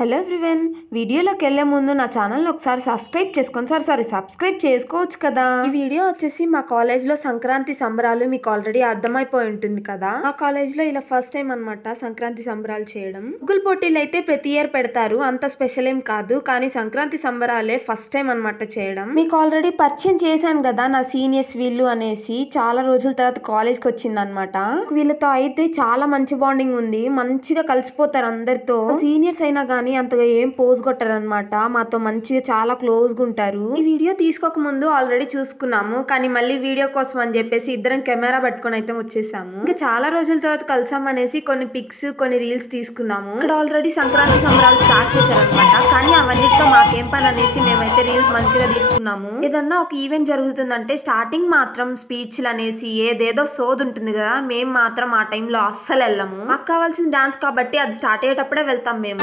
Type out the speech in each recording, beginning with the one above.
Hello everyone, వీడియోలోకి వెళ్ళే ముందు నా ఛానల్ ఒకసారి సబ్స్క్రైబ్ చేసుకోండి. సబ్స్క్రైబ్ చేసుకోవచ్చు కదా. ఈ వీడియో వచ్చేసి మా కాలేజ్ లో సంక్రాంతి సంబరాలు మీకు ఆల్రెడీ అర్థమైపోయి ఉంటుంది కదా. మా కాలేజ్ లో ఇలా ఫస్ట్ టైం అన్నమాట సంక్రాంతి సంబరాలు చేయడం. ముగ్గులు పోటీలు అయితే ప్రతి ఇయర్ పెడతారు, అంత స్పెషల్ ఏం కాదు, కానీ సంక్రాంతి సంబరాలే ఫస్ట్ టైం అన్నమాట చేయడం. మీకు ఆల్రెడీ పరిచయం చేశాను కదా నా సీనియర్స్ వీళ్ళు అనేసి. చాలా రోజుల తర్వాత కాలేజ్ కి వచ్చింది అనమాట. వీళ్ళతో అయితే చాలా మంచి బాండింగ్ ఉంది, మంచిగా కలిసిపోతారు అందరితో. సీనియర్స్ అయినా గానీ అంతగా ఏం పోజ్ కొట్టారనమాట, మాతో మంచిగా చాలా క్లోజ్ గా ఉంటారు. ఈ వీడియో తీసుకోక ముందు ఆల్రెడీ చూసుకున్నాము, కానీ మళ్ళీ వీడియో కోసం అని చెప్పేసి ఇద్దరం కెమెరా పట్టుకొని అయితే వచ్చేసాము. ఇంకా చాలా రోజుల తర్వాత కలిసామనేసి కొన్ని పిక్స్ కొన్ని రీల్స్ తీసుకున్నాము. ఇక్కడ ఆల్రెడీ సంక్రాంతి సంబరాలు స్టార్ట్ చేశారనమాట, కానీ అవన్నిటితో మాకేం పని అనేసి మేమైతే రీల్స్ మంచిగా తీసుకున్నాము. ఏదన్నా ఒక ఈవెంట్ జరుగుతుందంటే స్టార్టింగ్ మాత్రం స్పీచ్లు అనేసి ఏదేదో సోది ఉంటుంది కదా, మేము మాత్రం ఆ టైంలో అస్సలు వెళ్ళము. మాకు కావాల్సిన డాన్స్ కాబట్టి అది స్టార్ట్ అయ్యేటప్పుడే వెళ్తాం మేము.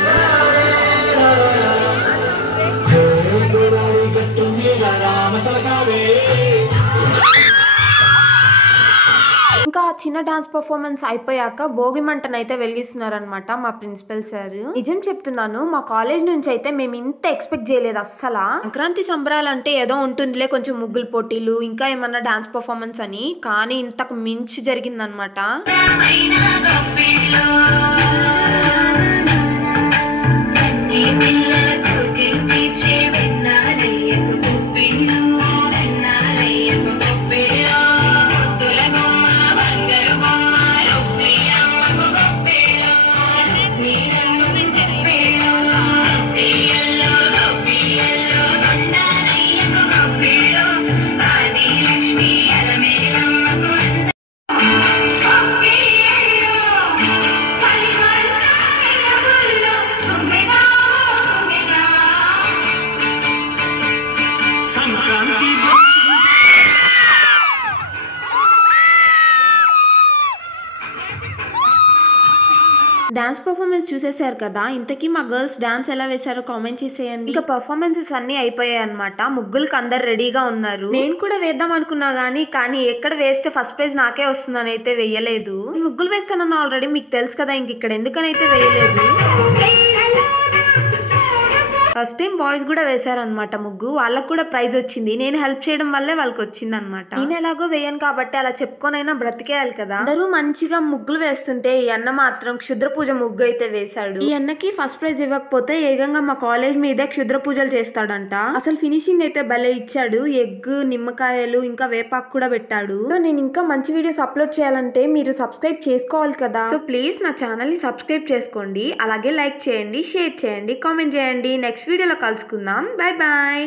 ఇంకా చిన్న డాన్స్ పర్ఫార్మెన్స్ అయిపోయాక భోగి మంటనైతే వెలిగిస్తున్నారనమాట మా ప్రిన్సిపల్ సార్. నిజం చెప్తున్నాను, మా కాలేజ్ నుంచి అయితే మేము ఇంత ఎక్స్పెక్ట్ చేయలేదు అస్సలు. సంక్రాంతి సంబరాలు అంటే ఏదో ఉంటుందిలే కొంచెం ముగ్గులు పోటీలు ఇంకా ఏమన్నా డాన్స్ పర్ఫార్మెన్స్ అని, కానీ ఇంతకు మించి జరిగిందనమాట. డాన్స్ పర్ఫార్మెన్స్ చూసేసారు కదా, ఇంతకీ మా గర్ల్స్ డాన్స్ ఎలా వేశారో కామెంట్ చేసేయండి. ఇంకా పర్ఫార్మెన్సెస్ అన్ని అయిపోయాయి అనమాట, ముగ్గులకి అందరు రెడీగా ఉన్నారు. నేను కూడా వేద్దాం అనుకున్నా కానీ ఎక్కడ వేస్తే ఫస్ట్ ప్రైజ్ నాకే వస్తుందని అయితే వేయలేదు. ముగ్గులు వేస్తానన్న ఆల్రెడీ మీకు తెలుసు కదా, ఇంక ఇక్కడ ఎందుకనైతే వేయలేదు. ఫస్ట్ టైం బాయ్స్ కూడా వేశారనమాట ముగ్గు, వాళ్ళకు కూడా ప్రైజ్ వచ్చింది. నేను హెల్ప్ చేయడం వల్లే వాళ్ళకి వచ్చింది అనమాట. నేను ఎలాగో వేయను కాబట్టి అలా చెప్పుకోనైనా బ్రతికేయాలి కదా. అందరూ మంచిగా ముగ్గులు వేస్తుంటే ఈ అన్న మాత్రం క్షుద్ర పూజ ముగ్గు అయితే వేశాడు. ఈ అన్నకి ఫస్ట్ ప్రైజ్ ఇవ్వకపోతే ఏకంగా మా కాలేజ్ మీదే క్షుద్ర పూజలు చేస్తాడంట. అసలు ఫినిషింగ్ అయితే భలే ఇచ్చాడు, ఎగ్ నిమ్మకాయలు ఇంకా వేపాకు కూడా పెట్టాడు. సో నేను ఇంకా మంచి వీడియోస్ అప్లోడ్ చేయాలంటే మీరు సబ్స్క్రైబ్ చేసుకోవాలి కదా. సో ప్లీజ్ నా ఛానల్ ని సబ్స్క్రైబ్ చేసుకోండి, అలాగే లైక్ చేయండి, షేర్ చేయండి, కామెంట్ చేయండి. నెక్స్ట్ వీడియోలో కలుసుకుందాం. Bye bye.